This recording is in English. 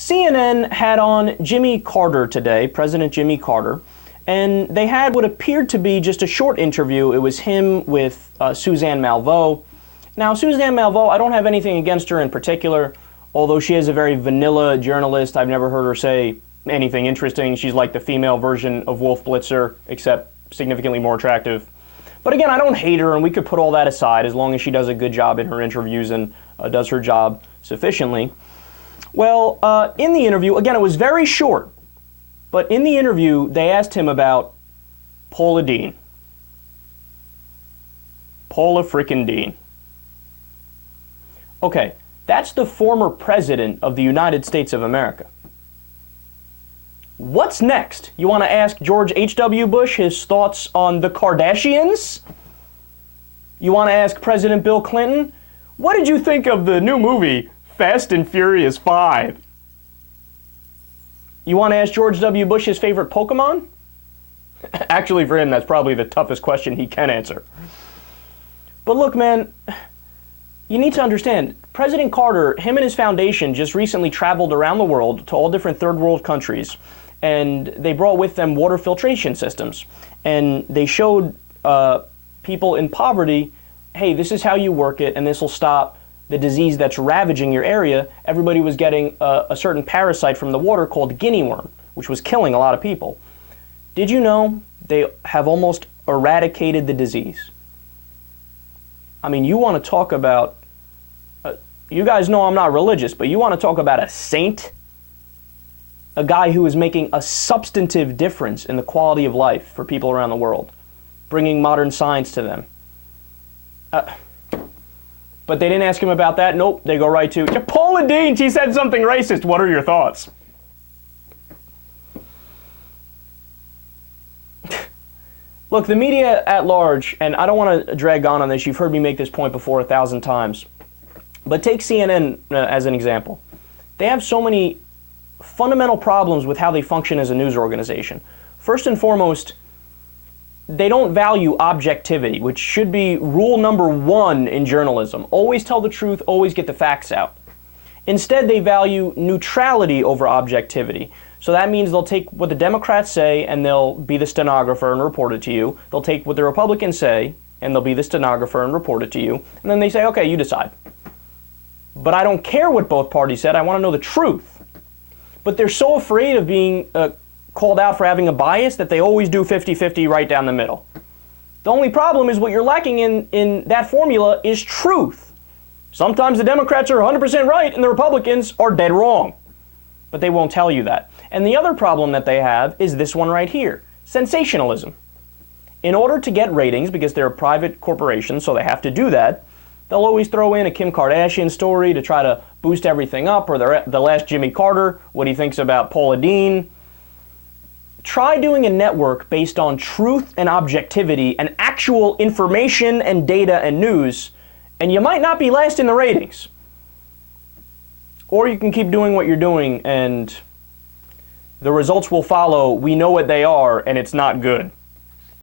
CNN had on Jimmy Carter today, President Jimmy Carter, and they had what appeared to be just a short interview. It was him with Suzanne Malveaux. Now, Suzanne Malveaux, I don't have anything against her in particular, although she is a very vanilla journalist. I've never heard her say anything interesting. She's like the female version of Wolf Blitzer, except significantly more attractive. But again, I don't hate her, and we could put all that aside as long as she does a good job in her interviews and does her job sufficiently. Well, in the interview, again, it was very short, but in the interview, they asked him about Paula Deen. Paula frickin' Deen. Okay, that's the former president of the United States of America. What's next? You want to ask George H.W. Bush his thoughts on the Kardashians? You want to ask President Bill Clinton, what did you think of the new movie, Fast and Furious 5? You want to ask George W. Bush his favorite Pokemon? Actually, for him, that's probably the toughest question he can answer. But look, man, you need to understand, President Carter, him and his foundation just recently traveled around the world to all different third world countries, and they brought with them water filtration systems. And they showed people in poverty, hey, this is how you work it, and this will stop the disease that's ravaging your area. Everybody was getting a certain parasite from the water called guinea worm, which was killing a lot of people. Did you know they have almost eradicated the disease? I mean, you want to talk about, you guys know I'm not religious, but you want to talk about a saint? A guy who is making a substantive difference in the quality of life for people around the world, bringing modern science to them. But they didn't ask him about that. Nope, they go right to, Paula Deen, she said something racist. What are your thoughts? Look, the media at large, and I don't want to drag on this, you've heard me make this point before 1,000 times, but take CNN as an example. They have so many fundamental problems with how they function as a news organization. First and foremost, they don't value objectivity, which should be rule number one in journalism. Always tell the truth, always get the facts out. Instead, they value neutrality over objectivity. So that means they'll take what the Democrats say and they'll be the stenographer and report it to you. They'll take what the Republicans say and they'll be the stenographer and report it to you. And then they say, okay, you decide. But I don't care what both parties said, I want to know the truth. But they're so afraid of being called out for having a bias that they always do 50-50 right down the middle. The only problem is what you're lacking in that formula is truth. Sometimes the Democrats are 100% right and the Republicans are dead wrong. But they won't tell you that. And the other problem that they have is this one right here, sensationalism. In order to get ratings, because they're a private corporation, so they have to do that, they'll always throw in a Kim Kardashian story to try to boost everything up, or they'll ask Jimmy Carter what he thinks about Paula Deen. Try doing a network based on truth and objectivity and actual information and data and news, and you might not be last in the ratings. Or you can keep doing what you're doing and the results will follow. We know what they are, and it's not good.